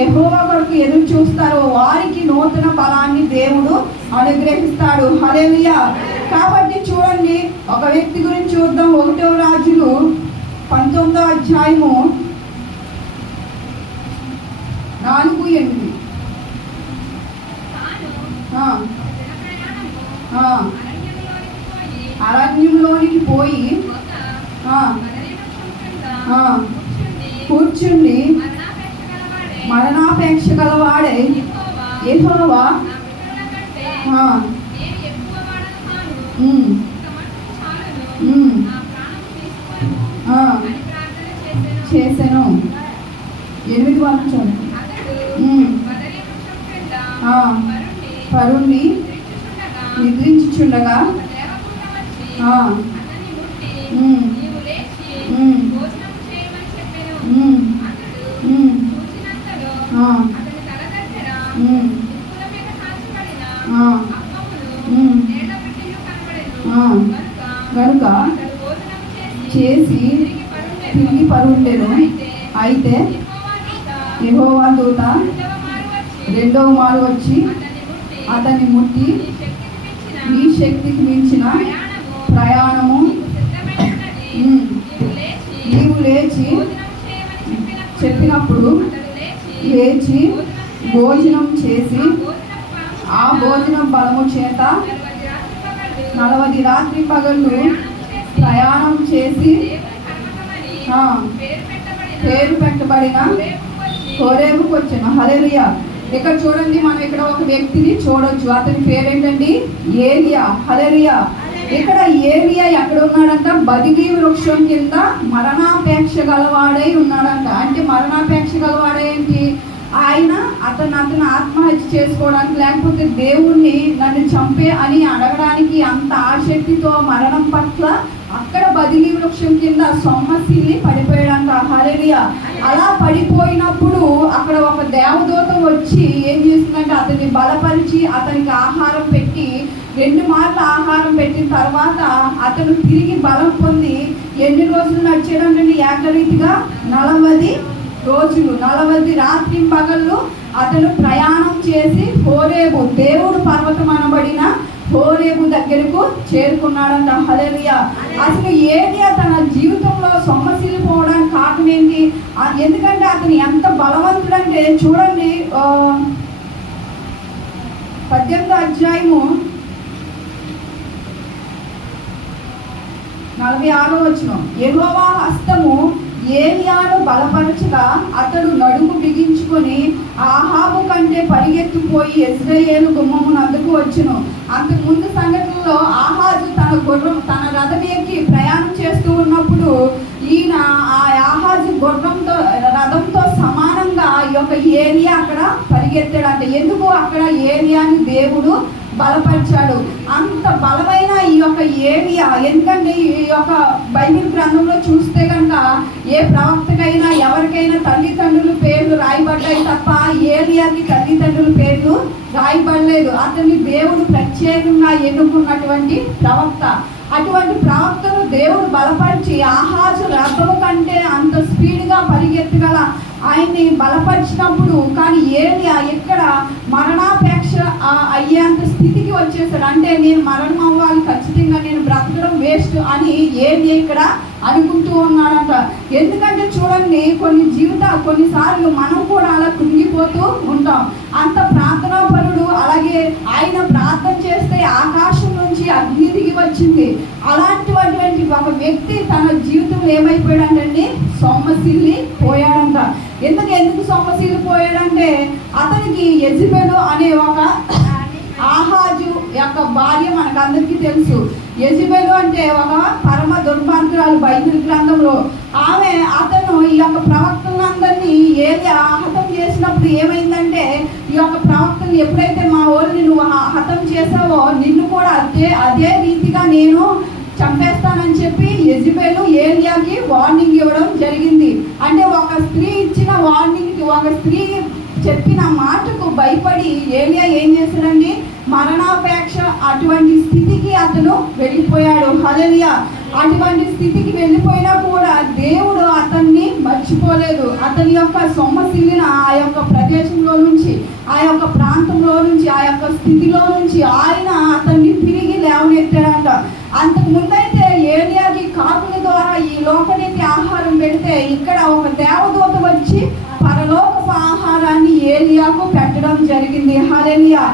యెహోవా కొరకు ఎదురు చూస్తారో వారికి నూతన బలాన్ని దేవుడు అనుగ్రహిస్తాడు. హల్లెలూయా. కాబట్టి చూడండి ఒక వ్యక్తి గురించి చూద్దాం. ఒకటో రాజులు పంతొమ్మిదో అధ్యాయము నాలుగు ఎనిమిది. ఆ, అరణ్యంలోనికి పోయి చేసెను. చేసెను. ఎనిమిది వరకు. పరుండి పరుణ్ణి నిద్రించుచుండగా కనుక చేసి తిరిగి పరుండెను అయితే యహోవా దూత రెండవ మారు వచ్చి అతన్ని ముట్టి నీ శక్తికి మించిన ప్రయాణము. నీవు లేచి చెప్పినప్పుడు లేచి భోజనం చేసి ఆ భోజనం బలము చేత నలవది రాత్రి పగళ్ళు ప్రయాణం చేసి పేరు పెట్టబడిన పేరు వచ్చాను. హలేలియా ఇక్కడ చూడండి మనం ఇక్కడ ఒక వ్యక్తిని చూడొచ్చు. అతని పేరేంటండి? ఏలియా. హలేరియా ఇక్కడ ఏలియా ఎక్కడ ఉన్నాడంట? బదిగి వృక్షం కింద మరణాపేక్ష గలవాడై ఉన్నాడంట. అంటే మరణాపేక్ష గలవాడే ఏంటి ఆయన అతను అతను ఆత్మహత్య చేసుకోవడానికి లేకపోతే దేవుణ్ణి నన్ను చంపే అని అడగడానికి అంత ఆసక్తితో మరణం పట్ల అక్కడ బదిలీ వృక్షం కింద సొమ్మసిల్లి పడిపోయాడంట. హల్లెలూయా. అలా పడిపోయినప్పుడు అక్కడ ఒక దేవదూత వచ్చి ఏం చేసిందంటే అతన్ని బలపరిచి అతనికి ఆహారం పెట్టి రెండు మార్లు ఆహారం పెట్టిన తర్వాత అతను తిరిగి బలం పొంది ఎన్ని రోజులు నడిచాడంటే ఏకరీతిగా? నలవది రోజులు నలవది రాత్రి పగళ్ళు అతను ప్రయాణం చేసి హోరేబు దేవుడు పర్వతం అనబడిన హోరేబు దగ్గరకు చేరుకున్నాడంట. హల్లెలూయా. అసలు ఏది తన జీవితంలో సొమ్మసిల్లిపోవడానికి కారణం ఏంటి? ఎందుకంటే అతను ఎంత బలవంతుడంటే చూడండి పద్దెనిమిది అధ్యాయము నలభై ఆరో వచ్చిన యెహోవా హస్తము ఏలియాను బలపరచగా అతడు నడుము బిగించుకొని ఆహాబు కంటే పరిగెత్తిపోయి ఇజ్రాయేలు గుమ్మము అందుకు వచ్చును. అంతకుముందు సంఘటనలో ఆహాజు తన గుర్రం తన రథం ఎక్కి ప్రయాణం చేస్తూ ఉన్నప్పుడు ఈయన ఆ ఆహాజు గుర్రంతో రథంతో సమానంగా ఈ యొక్క ఏరియా అక్కడ పరిగెత్తాడంట. ఎందుకు అక్కడ ఏరియాని దేవుడు బలపరిచాడు. అంత బలమైన ఈ యొక్క ఏరియా ఎందుకంటే ఈ యొక్క బైబిల్ గ్రంథంలో చూస్తే కనుక ఏ ప్రవక్తకైనా ఎవరికైనా తల్లిదండ్రుల పేర్లు రాయబడ్డాయి తప్ప ఏరియాకి తల్లిదండ్రుల పేర్లు రాయబడలేదు. అతన్ని దేవుడు ప్రత్యేకంగా ఎన్నుకున్నటువంటి ప్రవక్త. అటువంటి ప్రవక్తను దేవుడు బలపరిచి ఆహాజు రథము కంటే అంత స్పీడ్గా పరిగెత్తగల ఆయన్ని బలపరిచినప్పుడు కానీ ఏలియా ఎక్కడ మరణాపేక్ష అయ్యేంత స్థితికి వచ్చేసాడు. అంటే నేను మరణం అవ్వాలి ఖచ్చితంగా నేను బ్రతకడం వేస్ట్ అని ఏది ఇక్కడ అనుకుంటూ ఉన్నాడంట. ఎందుకంటే చూడండి కొన్ని జీవిత కొన్నిసార్లు మనం కూడా అలా కృంగిపోతూ ఉంటాం. అంత ప్రార్థనాపరుడు అలాగే ఆయన ప్రార్థన చేస్తే ఆకాశం నుంచి అగ్ని దిగి వచ్చింది. అలాంటిటువంటి ఒక వ్యక్తి తన జీవితంలో ఏమైపోయాడంటండి? సొమ్మసిల్లి పోయాడంట. ఎందుకు ఎందుకు సొమ్మసిల్లి పోయాడంటే అతనికి యజ్బెలు అనే ఒక ఆహాజు యొక్క భార్య మనకు అందరికీ తెలుసు. యజబెలు అంటే ఒక పరమ దుర్మార్గురాలు బైబిల్ గ్రంథంలో. ఆమె అతను ఈ యొక్క ప్రవక్తలందరినీ ఏది హతం చేసినప్పుడు ఏమైందంటే ఈ యొక్క ప్రవక్తలు ఎప్పుడైతే మా ఊరిని నువ్వు హ- హతం చేసావో నిన్ను కూడా అదే అదే రీతిగా నేను చంపేస్తానని చెప్పి యజ్బేలు ఏలియాకి వార్నింగ్ ఇవ్వడం జరిగింది. అంటే ఒక స్త్రీ ఇచ్చిన వార్నింగ్కి ఒక స్త్రీ చెప్పిన మాటకు భయపడి ఏలియా ఏం చేశాడండి? మరణాపేక్ష అటువంటి స్థితికి అతను వెళ్ళిపోయాడు. హలలియ అటువంటి స్థితికి వెళ్ళిపోయినా కూడా దేవుడు అతన్ని మర్చిపోలేదు. అతని యొక్క సొమ్మసిల్లిన ఆ యొక్క ప్రదేశంలో నుంచి ఆ యొక్క ప్రాంతంలో నుంచి ఆ యొక్క స్థితిలో నుంచి ఆయన అతన్ని తిరిగి లేవనెత్తాడంట. అంతకు ముందైతే ఏలియాకి కాకుల ద్వారా ఈ లోకనికి ఆహారం పెడితే ఇక్కడ ఒక దేవదూత వచ్చి పరలోకపు ఆహారాన్ని ఏలియాకు పెట్టడం జరిగింది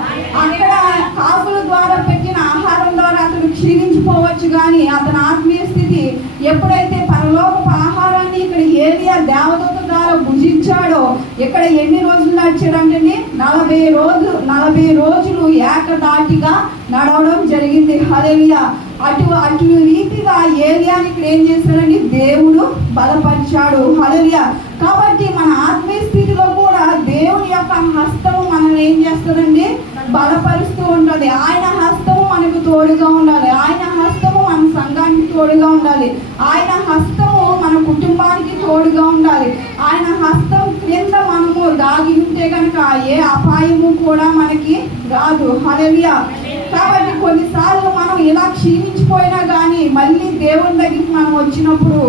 అక్కడ కాపుల ద్వారా పెట్టిన ఆహారం ద్వారా అతను క్షీణించిపోవచ్చు కానీ అతని ఆత్మీయ స్థితి ఎప్పుడైతే పరలోకపు ఆహారాన్ని ఇక్కడ ఏలియా దేవదూత ద్వారా భుజించాడో ఇక్కడ ఎన్ని రోజులు నడిచాడంటే నలభై రోజులు నలభై రోజులు ఏకదాటిగా నడవడం జరిగింది. హల్లెలూయా అటు అటు రీతిగా ఏలియాని ఇక్కడ ఏం చేశాడండి దేవుడు బలపరిచాడు. హల్లెలూయా కాబట్టి మన ఆత్మీయ స్థితిలో కూడా దేవుని యొక్క హస్తము మనం ఏం చేస్తుందండి? బలపరుస్తూ ఉంటుంది ఆయన హస్తము మనకు తోడుగా ఉండాలి. ఆయన హస్తము మన సంఘానికి తోడుగా ఉండాలి. ఆయన హస్తము మన కుటుంబానికి తోడుగా ఉండాలి. ఆయన హస్తం క్రింద మనము దాగి ఉంటే కనుక ఏ అపాయము కూడా మనకి రాదు. హల్లెలూయా. కాబట్టి కొన్నిసార్లు మనం ఇలా క్షీణించిపోయినా కానీ మళ్ళీ దేవుని దగ్గరికి మనం వచ్చినప్పుడు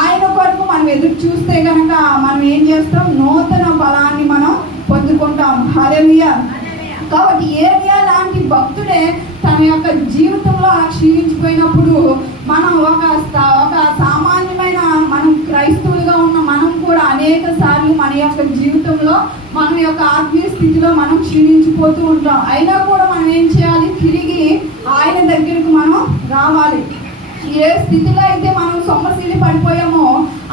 ఆయన కొరకు మనం ఎదురు చూస్తే కనుక మనం ఏం చేస్తాం? నూతన బలాన్ని హల్లెలూయా. కాబట్టి ఏరియా లాంటి భక్తుడే తన యొక్క జీవితంలో క్షీణించిపోయినప్పుడు మనం ఒక ఒక సామాన్యమైన మనం క్రైస్తవులుగా ఉన్న మనం కూడా అనేక సార్లు మన యొక్క జీవితంలో మన యొక్క ఆత్మీయ స్థితిలో మనం క్షీణించిపోతూ ఉంటాం. అయినా కూడా మనం ఏం చేయాలి? తిరిగి ఆయన దగ్గరకు మనం రావాలి. ఏ స్థితిలో అయితే మనం సొమ్మశీలి పడిపోయామో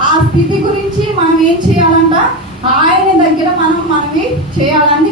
ఆ స్థితి గురించి మనం ఏం చేయాలంట? ఆయన దగ్గర మనం మనవి చేయాలని